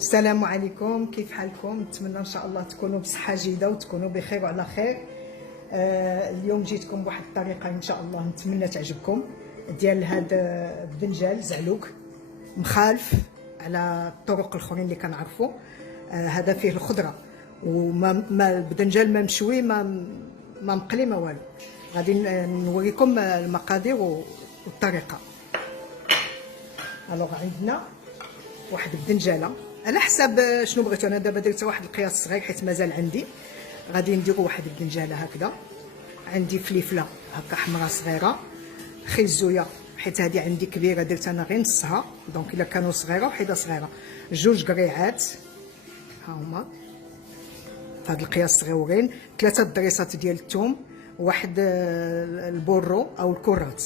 السلام عليكم، كيف حالكم؟ نتمنى ان شاء الله تكونوا بصحه جيده وتكونوا بخير وعلى خير. اليوم جيتكم بواحد الطريقه ان شاء الله نتمنى تعجبكم، ديال هذا البدنجال زعلوك مخالف على الطرق الاخرين اللي كنعرفوا. هذا فيه الخضره وما البدنجال ما مشوي ما مقلي ما والو. غادي نوريكم المقادير والطريقه. الوغ عندنا واحد البدنجاله على حساب شنو بغيتو. انا دابا درت واحد القياس صغير حيت مازال عندي. غادي نديرو واحد البدنجاله هكذا. عندي فليفله هكا حمراء صغيره، خيزويه حيت هذه عندي كبيره درت انا غير نصها، دونك الا كانوا صغيره وحده صغيره. جوج قريعات ها هما فهاد القياس صغيورين. 3 دريسات ديال الثوم، واحد البورو او الكرات.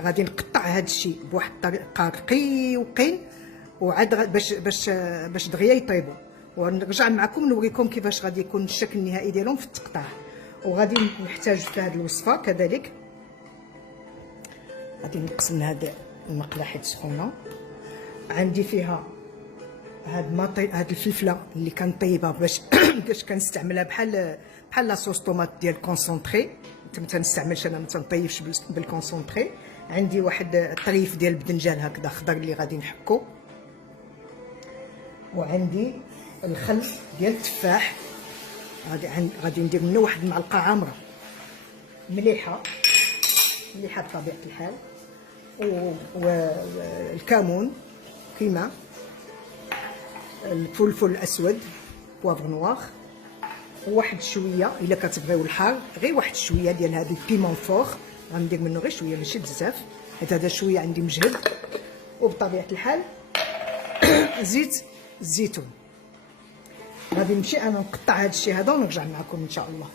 غادي نقطع هاد الشيء بواحد الطريقه رقيقين وعاد باش دغيا يطيبوا، ونرجع معكم نوريكم كيفاش غادي يكون الشكل النهائي ديالهم في التقطاع. وغادي نحتاج في هذه الوصفه كذلك غادي نقص من هذه المقله حيت سخونه. عندي فيها هاد الفلفله اللي كنطيبها باش كنستعملها بحال لاصوص طوماط ديال كونسونطري. ما تنستعملش انا، ما تنطيبش بالكونسونطري. عندي واحد الطريف ديال البدنجال هكذا خضر اللي غادي نحكو، وعندي الخل ديال التفاح غادي ندير منه واحد المعلقه عامره مليحه بطبيعه الحال، والكمون كيما الفلفل الاسود بوافغ نوار، وواحد شويه الا كتبغيو الحار غير واحد شويه ديال هذا البيمون فور غندير منه غير شويه ماشي بزاف حيت هذا شويه عندي مجهد. وبطبيعه الحال زيت الزيتون. غادي نمشي انا نقطع هذا الشيء هذا ونرجع معكم ان شاء الله.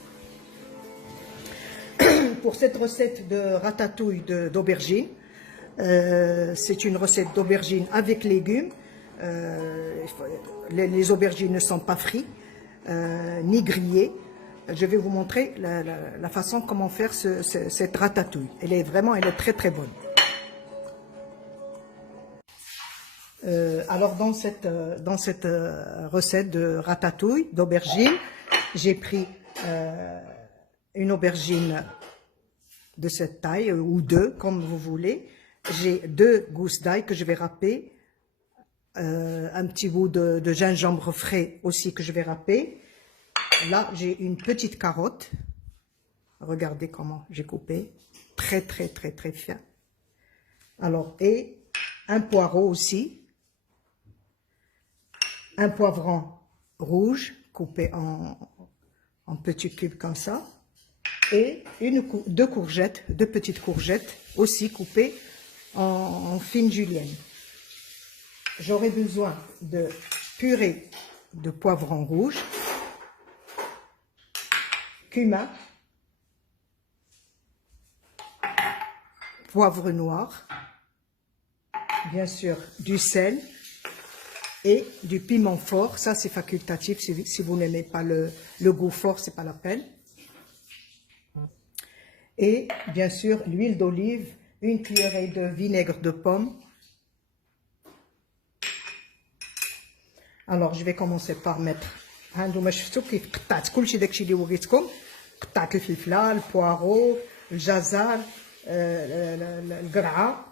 Pour cette recette de ratatouille d'aubergine, c'est une recette d'aubergine avec légumes. Les aubergines ne sont pas frites ni grillées. Je vais vous montrer la façon comment faire cette ratatouille. Elle est très très bonne. Alors dans cette recette de ratatouille d'aubergine, j'ai pris une aubergine de cette taille ou deux comme vous voulez. J'ai 2 gousses d'ail que je vais râper, un petit bout de gingembre frais aussi que je vais râper. Là j'ai une petite carotte, regardez comment j'ai coupé, très très très très fin. Alors, et un poireau aussi, un poivron rouge coupé en petits cubes comme ça, et 2 courgettes, 2 petites courgettes aussi coupées en fines juliennes. J'aurai besoin de purée de poivron rouge, cumin, poivre noir, bien sûr du sel et du piment fort. Ça c'est facultatif, si vous n'aimez pas le goût fort, c'est pas la peine. Et bien sûr l'huile d'olive, une cuillerée de vinaigre de pomme. Alors je vais commencer par mettre هانتوما شفتوا كيف قطعت كلشي داكشي اللي وريتكم. قطعت الفلفله، البوارو، الجزر، القرعه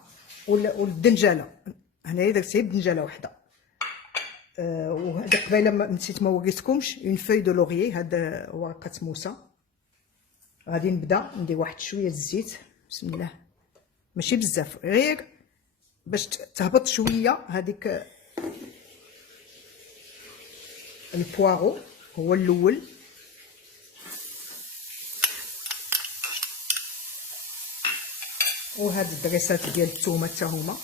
والبدنجاله. هنايا درت غير بدنجاله وحده. وهذا قبيله نسيت ما وريتكمش اون فوي دو لوريي، هذا ورقه موسى. غادي نبدا ندير واحد شويه الزيت، بسم الله، ماشي بزاف غير باش تهبط شويه هذيك. البوارو هو الاول، وهاد الدريسات ديال الثومه حتى هما.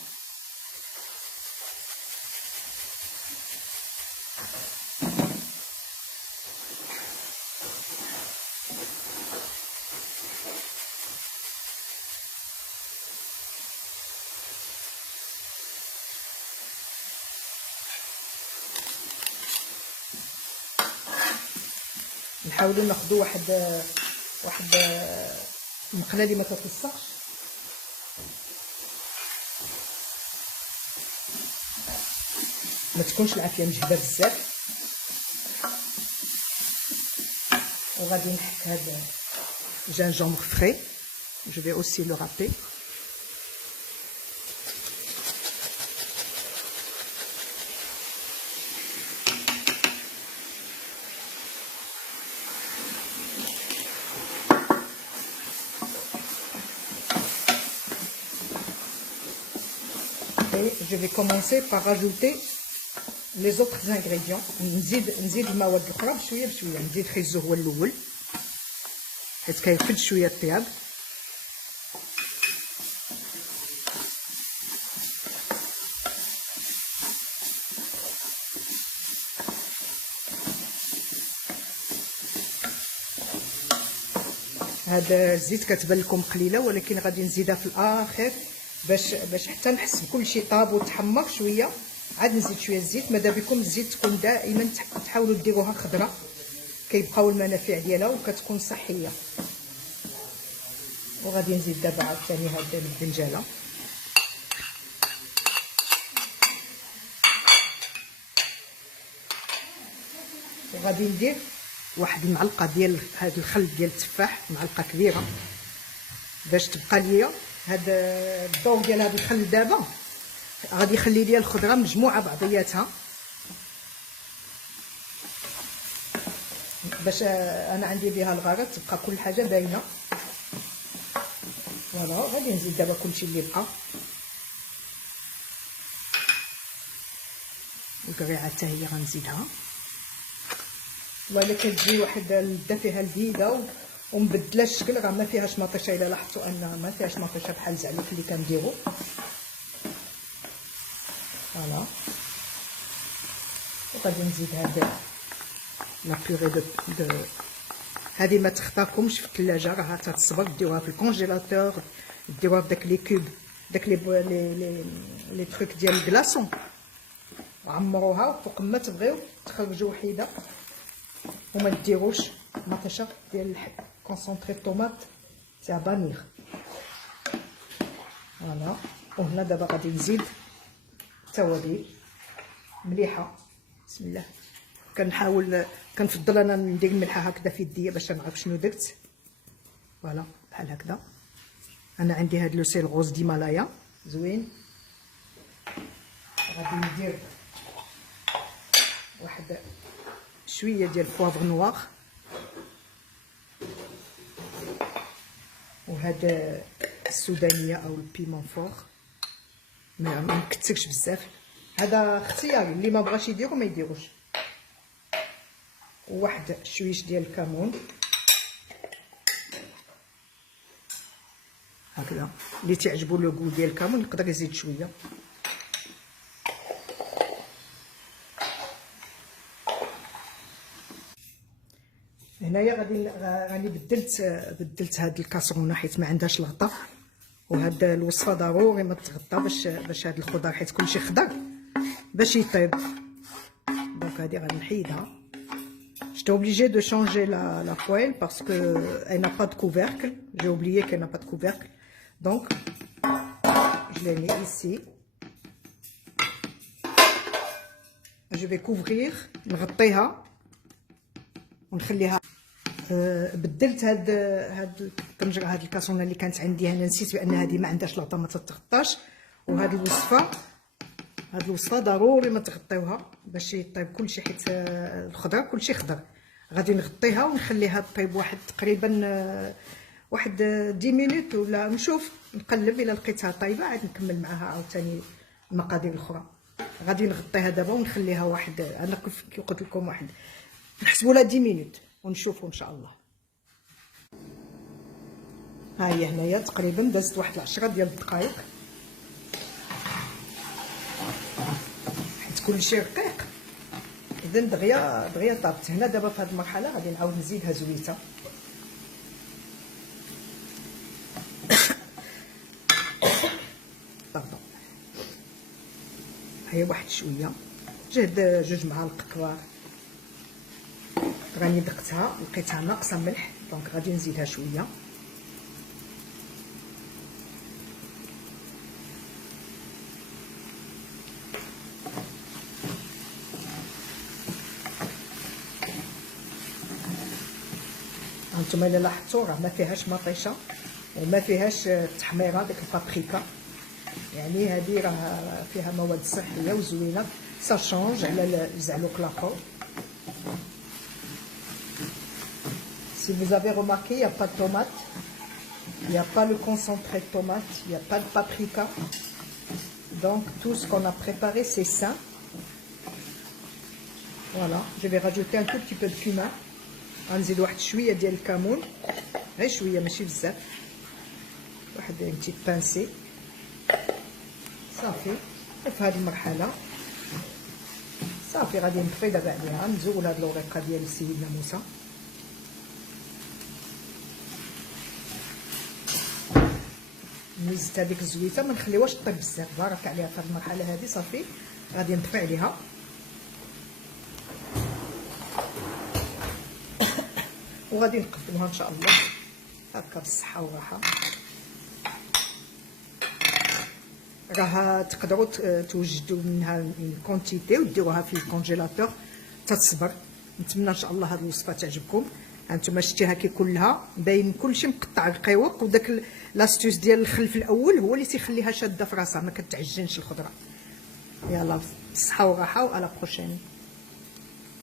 نحاولوا ناخذوا واحد المقله اللي ما تتلصقش. ما تكونش العافيه مجهده بزاف. وغادي نحك هذا الجانجومبر فري، جو في اوسي لو رابي. Et je vais commencer par rajouter les autres ingrédients. نزيد المواد الاخرى بشويه بشويه. نزيد خيزو هو الاول حيت كيرفد شويه الطياب. هذا الزيت كتبان لكم قليله ولكن غادي نزيدها في الاخر باش حتى نحس بكلشي طاب وتحمر شويه. عاد نزيد شويه الزيت. ماذا بكم الزيت تكون دائما تحاولوا ديروها خضراء، كيبقاو المنافع ديالها وكتكون صحيه. وغادي نزيد دابا عاوتاني هاد البدنجاله. وغادي ندير واحد المعلقه ديال هاد الخل ديال التفاح، معلقه كبيره، باش تبقى ليا هاد الضوء ديال هاد الخل. دابا غادي يخلي ليا الخضره مجموعه بعضياتها، باش انا عندي بها الغرض تبقى كل حاجه باينه. فوالا غادي نزيد دابا كلشي اللي بقى. القريعه حتى هي غنزيدها. والله الا كتجي واحد البده فيها لذيذه ومبدله الشكل، راه ما فيهاش مطيشه. الا لاحظتوا ان ما فيهاش مطيشه بحال زعليك اللي كنديروا. فوالا وغادي نزيد هاد لا بيغي دو هذه ما تختاركمش في الثلاجه، راها تتصبر. ديروها في الكونجيلاتور، ديروها بداك لي كوب، داك لي تروك ديال الكلاصون، عمروها فوق ما تبغيو تخرجوا وحيده. وما ديروش مطيشه ديال كونسونطري طوماط تاع بانيغ. فوالا. وهنا دابا غادي نزيد التوابل مليحه. بسم الله. كنفضل انا ندير الملحه هكذا في يديا باش نعرف شنو درت. فوالا بحال هكذا. انا عندي هاد لو سيل غوز ديمالايا زوين. غادي ندير واحد شويه ديال البوافغ نوار، وهذا السودانيه او البيمون فور ما نكثرش بزاف. هذا اختياري، اللي ما بغاش يديرو ما يديروش. وواحد شويش ديال الكمون هكذا. اللي تعجبو لو غو ديال الكمون يقدر يزيد شويه. هنايا راني بدلت هاد الكاسرونه حيت ما عندهاش الغطا. وهاد الوصفه ضروري ما تغطى باش هاد الخضر حيت كلشي خضر باش يطيب. دونك هادي غادي نحيدها. J'étais obligée de changer la poêle parce que elle n'a pas de couvercle. J'ai oublié qu'elle n'a pas de couvercle. Donc je l'ai mis ici. Je vais couvrir, نغطيها ونخليها. بدلت هاد الطنجره، هاد الكاسرونه اللي كانت عندي هنا. نسيت بان هذه ما عندهاش الغطا، ما تتغطاش. وهاد الوصفه ضروري ما تغطيوها باش يطيب كلشي، حيت الخضره كلشي خضر. غادي نغطيها ونخليها طيب واحد تقريبا واحد 10 مينوت ولا نشوف، نقلب. الا لقيتها طايبه عاد نكمل معاها عاوتاني المقادير الاخرى. غادي نغطيها دابا ونخليها واحد، انا كي قلت لكم واحد نحسبوا لها 10 مينوت ونشوفوا ان شاء الله. ها هي هنايا تقريبا دازت واحد 10 ديال الدقائق حيت كلشي رقيق. اذا دغيا طابت. هنا دابا في هذه المرحله غادي نعاود نزيدها زويته. باردون. هي واحد شويه، جهد 2 معالق كبار. راني دقتها لقيتها ناقصه ملح، دونك غادي نزيدها شويه. هانتوما الا لاحظتوا راه ما فيهاش مطيشه وما فيهاش التحميره ديك البابريكا، يعني هذه راه فيها مواد صحيه وزوينه، سا شونج على الزعلوك لاخر. Si vous avez remarqué, il n'y a pas de tomate, il n'y a pas le concentré de tomate, il n'y a pas de paprika. Donc tout ce qu'on a préparé, c'est sain. Voilà, je vais rajouter un tout petit peu de cumin. غنزيد واحد شويه ديال الكمون، غير شويه ماشي بزاف، واحد بتيت بانسي صافي. وفي هذه المرحله صافي غادي نطفي دابا عليها، نزول هاد الورقه ديال سيدنا موسى. ميزت هذيك الزويته ما نخليوهاش طيب بزاف، بارك عليها في هاد المرحله هذه. صافي غادي نطفي عليها وغادي نقدموها ان شاء الله هكا بالصحه والراحه. راه تقدروا توجدوا منها كونتيتي وديروها في الكونجيلاتور تتصبر. نتمنى ان شاء الله هذه الوصفه تعجبكم. هانتوما شتيها كي كلها باين كلشي مقطع رقيوق، وداك لاستوس ديال الخل في الاول هو اللي تيخليها شاده في راسها، ما كتعجنش الخضره. يلا بالصحه والراحه و على بروشين.